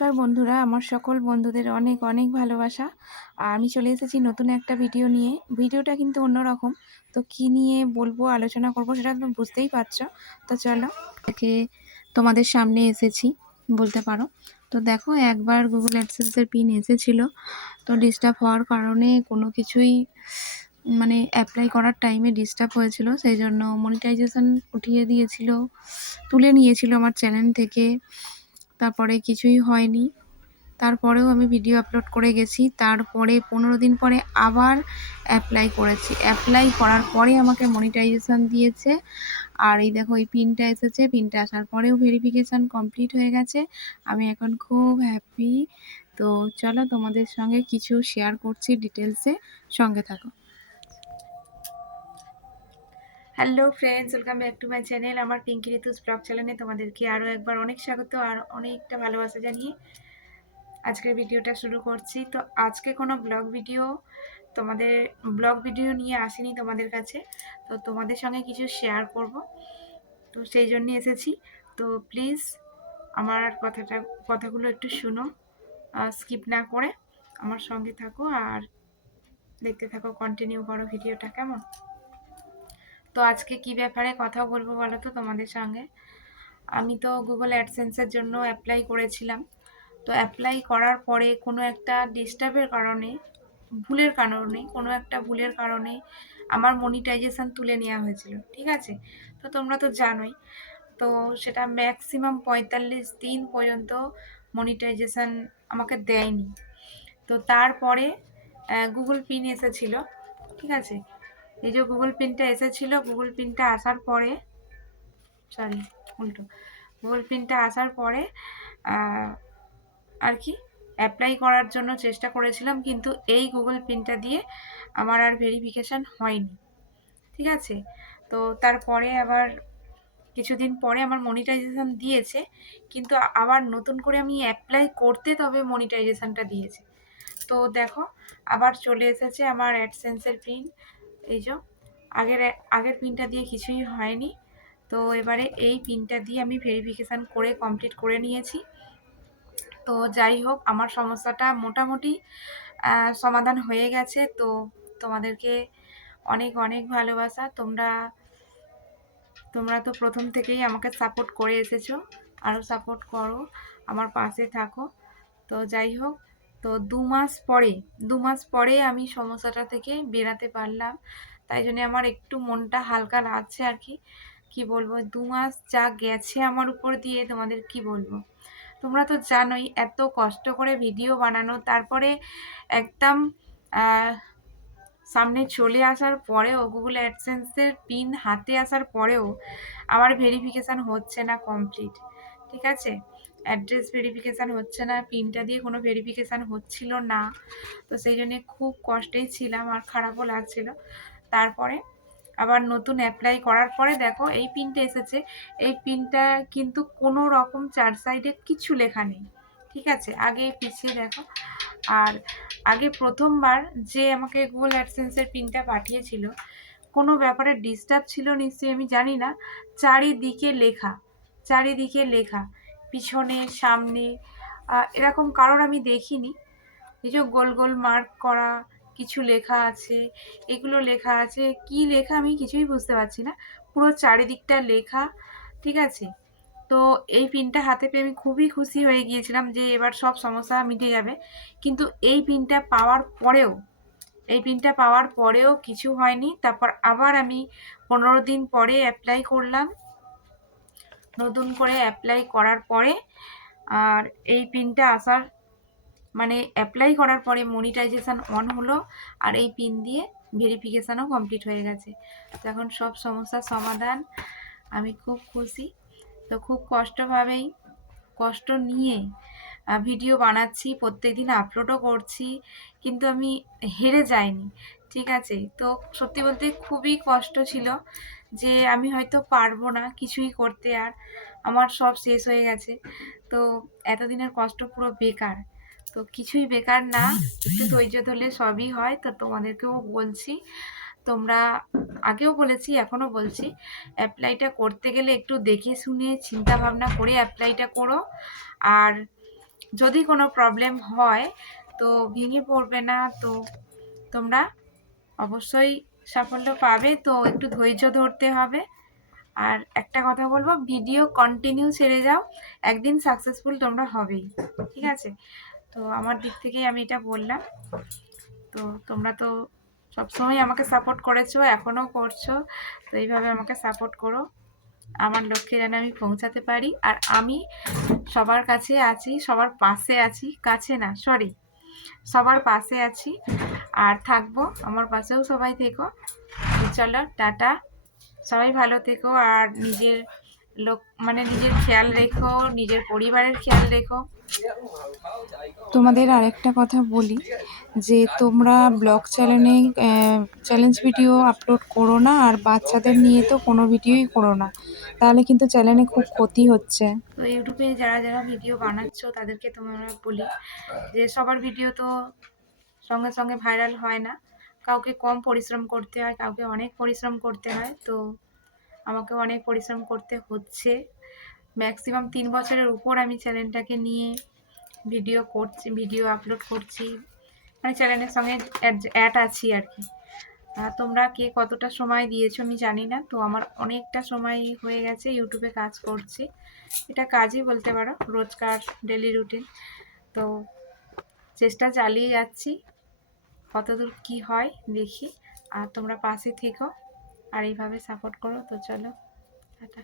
নমস্কার বন্ধুরা, আমার সকল বন্ধুদের অনেক অনেক ভালোবাসা। আর আমি চলে এসেছি নতুন একটা ভিডিও নিয়ে। ভিডিওটা কিন্তু অন্যরকম। তো কি নিয়ে বলব, আলোচনা করব সেটা তুমি বুঝতেই পারছ। তো চলো, একে তোমাদের সামনে এসেছি, বলতে পারো। তো দেখো, একবার গুগল অ্যাডসেন্সের পিন এসেছিল। তো ডিস্টার্ব হওয়ার কারণে কোনো কিছুই মানে অ্যাপ্লাই করার টাইমে ডিস্টার্ব হয়েছিল। সেই জন্য মনিটাইজেশন উঠিয়ে দিয়েছিল, তুলে নিয়েছিল আমার চ্যানেল থেকে। তারপরে কিছুই হয়নি। তারপরেও আমি ভিডিও আপলোড করে গেছি। তারপরে পনেরো দিন পরে আবার অ্যাপ্লাই করেছি। অ্যাপ্লাই করার পরে আমাকে মনিটাইজেশান দিয়েছে। আর এই দেখো, এই পিনটা এসেছে। পিনটা আসার পরেও ভেরিফিকেশান কমপ্লিট হয়ে গেছে। আমি এখন খুব হ্যাপি তো চলো তোমাদের সঙ্গে কিছু শেয়ার করছি ডিটেলসে সঙ্গে থাকো। Hello friends welcome back to my channel আমার পিঙ্কি ঋতুস ব্লগ চ্যানেলে তোমাদেরকে আরও একবার অনেক স্বাগত আর অনেকটা ভালোবাসা জানিয়ে আজকের ভিডিওটা শুরু করছি। তো আজকে কোনো ব্লগ ভিডিও তোমাদের ব্লগ ভিডিও নিয়ে আসেনি তোমাদের কাছে। তো তোমাদের সঙ্গে কিছু শেয়ার করব। তো সেই জন্য এসেছি। তো প্লিজ আমার কথাটা, কথাগুলো একটু শুনো স্কিপ না করে আমার সঙ্গে থাকো আর দেখতে থাকো কন্টিনিউ করো ভিডিওটা কেমন? তো আজকে কি ব্যাপারে কথা বলব বলো তো তোমাদের সঙ্গে? আমি তো গুগল অ্যাডসেন্সের জন্য অ্যাপ্লাই করেছিলাম। তো অ্যাপ্লাই করার পরে কোনো একটা ডিস্টার্বের কারণে, ভুলের কারণে, কোনো একটা ভুলের কারণে আমার মনিটাইজেশান তুলে নেওয়া হয়েছিল, ঠিক আছে? তো তোমরা তো জানোই। তো সেটা ম্যাক্সিমাম পঁয়তাল্লিশ দিন পর্যন্ত মনিটাইজেশান আমাকে দেয়নি। তো তারপরে গুগল পিন এসেছিল, ঠিক আছে? এই যে গুগল পিনটা এসেছিল গুগল পিনটা আসার পরে সরি উল্টো গুগল পিনটা আসার পরে আর কি অ্যাপ্লাই করার জন্য চেষ্টা করেছিলাম, কিন্তু এই গুগল পিনটা দিয়ে আমার আর ভেরিফিকেশান হয়নি। ঠিক আছে? তো তারপরে আবার কিছুদিন পরে আমার মনিটাইজেশান দিয়েছে, কিন্তু আবার নতুন করে আমি অ্যাপ্লাই করতে তবে মনিটাইজেশানটা দিয়েছে। তো দেখো, আবার চলে এসেছে আমার অ্যাডসেন্সের পিন এই যে, আগের আগের পিনটা দিয়ে কিছুই হয়নি। তো এবারে এই পিনটা দিয়ে আমি ভেরিফিকেশান করে কমপ্লিট করে নিয়েছি। তো যাই হোক, আমার সমস্যাটা মোটামুটি সমাধান হয়ে গেছে। তো তোমাদেরকে অনেক অনেক ভালোবাসা। তোমরা তোমরা তো প্রথম থেকেই আমাকে সাপোর্ট করে এসেছ। আরও সাপোর্ট করো, আমার পাশে থাকো। তো যাই হোক তো দু মাস পরে, দু মাস পরে আমি সমস্যাটা থেকে বেরাতে পারলাম। তাই জন্য আমার একটু মনটা হালকা লাগছে আর কি। কি বলব? দু মাস যা গেছে আমার উপর দিয়ে তোমাদের কি বলব? তোমরা তো জানোই এত কষ্ট করে ভিডিও বানানো। তারপরে একদম সামনে চলে আসার পরেও গুগল অ্যাডসেন্সের পিন হাতে আসার পরেও, আমার ভেরিফিকেশান হচ্ছে না কমপ্লিট ঠিক আছে? অ্যাড্রেস ভেরিফিকেশান হচ্ছে না, পিনটা দিয়ে কোনো ভেরিফিকেশান হচ্ছিল না। তো সেই জন্যে খুব কষ্টেই ছিলাম আর খারাপও লাগছিল। তারপরে আবার নতুন অ্যাপ্লাই করার পরে দেখো এই পিনটা এসেছে। এই পিনটা কিন্তু কোনো রকম চার সাইডে কিছু লেখা নেই, ঠিক আছে? আগে পিছিয়ে দেখো। আর আগে প্রথমবার যে আমাকে গুগল অ্যাডসেন্সের পিনটা পাঠিয়েছিল, কোনো ব্যাপারে ডিস্টার্ব ছিল নিশ্চয়ই, আমি জানি না। চারিদিকে লেখা চারিদিকে লেখা। পিছনে, সামনে এরকম কারোর আমি দেখিনি। এই যে গোল গোল মার্ক করা কিছু লেখা আছে, এগুলো লেখা আছে, কি লেখা আমি কিছুই বুঝতে পারছি না। পুরো চারিদিকটা লেখা, ঠিক আছে? তো এই পিনটা হাতে পেয়ে আমি খুবই খুশি হয়ে গিয়েছিলাম যে এবার সব সমস্যা মিটে যাবে। কিন্তু এই পিনটা পাওয়ার পরেও, এই পিনটা পাওয়ার পরেও কিছু হয়নি। তারপর আবার আমি পনেরো দিন পরে অ্যাপ্লাই করলাম। নতুন করে অ্যাপ্লাই করার পরে আর এই পিনটা আসার মানে অ্যাপ্লাই করার পরে মনিটাইজেশান অন হলো আর এই পিন দিয়ে ভেরিফিকেশানও কমপ্লিট হয়ে গেছে। তো এখন সব সমস্যার সমাধান আমি খুব খুশি। তো খুব কষ্টভাবেই, কষ্ট নিয়ে ভিডিও বানাচ্ছি প্রত্যেক দিন আপলোডও করছি, কিন্তু আমি হেরে যাইনি। ঠিক আছে? তো সত্যি বলতে খুবই কষ্ট ছিল। যে আমি হয়তো পারব না কিছুই করতে আর আমার সব শেষ হয়ে গেছে। তো এতদিনের কষ্ট পুরো বেকার। তো কিছুই বেকার না, একটু ধৈর্য ধরলে সবই হয়। তো তোমাদেরকেও বলছি, তোমরা আগেও বলেছি, এখনও বলছি, অ্যাপ্লাইটা করতে গেলে একটু দেখে শুনে চিন্তা ভাবনা করে অ্যাপ্লাইটা করো। আর যদি কোনো প্রবলেম হয়, তো ভেঙে পড়বে না। তো তোমরা অবশ্যই সাফল্য পাবে, তো একটু ধৈর্য ধরতে হবে। আর একটা কথা বলব ভিডিও কন্টিনিউ ছেড়ে যাও, একদিন সাকসেসফুল তোমরা হবেই, ঠিক আছে? তো আমার দিক থেকেই আমি এটা বললাম। তো তোমরা তো সবসময় আমাকে সাপোর্ট করেছ, এখনও করছ, তো এইভাবে আমাকে সাপোর্ট করো। আমার লক্ষ্যে যেন আমি পৌঁছাতে পারি। আর আমি সবার কাছে আছি, সবার পাশে আছি, কাছে না সরি সবার পাশে আছি। আর থাকব আমার পাশেও সবাই থেকো। চলো টাটা। সবাই ভালো থেকো আর নিজের লোক মানে নিজের খেয়াল রেখো নিজের পরিবারের খেয়াল রেখো। তোমাদের আরেকটা কথা বলি যে তোমরা ব্লগ চ্যানেলে চ্যালেঞ্জ ভিডিও আপলোড করো না আর বাচ্চাদের নিয়ে তো কোনো ভিডিওই করো না। তাহলে কিন্তু চ্যানেলে খুব ক্ষতি হচ্ছে। তো ইউটিউবে যারা যারা ভিডিও বানাচ্ছো তাদেরকে তোমরা বলি যে সবার ভিডিও তো সঙ্গে সঙ্গে ভাইরাল হয় না। কাউকে কম পরিশ্রম করতে হয়, কাউকে অনেক পরিশ্রম করতে হয়। তো আমাকে অনেক পরিশ্রম করতে হচ্ছে। ম্যাক্সিমাম তিন বছরের উপর আমি চ্যানেলটাকে নিয়ে ভিডিও করছি ভিডিও আপলোড করছি। মানে চ্যানেলের সঙ্গে অ্যাড আছি আর কি। তোমরা কে কতটা সময় দিয়েছ আমি জানি না। তো আমার অনেকটা সময় হয়ে গেছে ইউটিউবে কাজ করছি। এটা কাজই বলতে পারো, রোজকার ডেলি রুটিন তো চেষ্টা চালিয়ে যাচ্ছি। কতদূর কি হয় দেখি। আর তোমরা পাশে থেকো। আর এইভাবে সাপোর্ট করো। তো চলো, টাটা।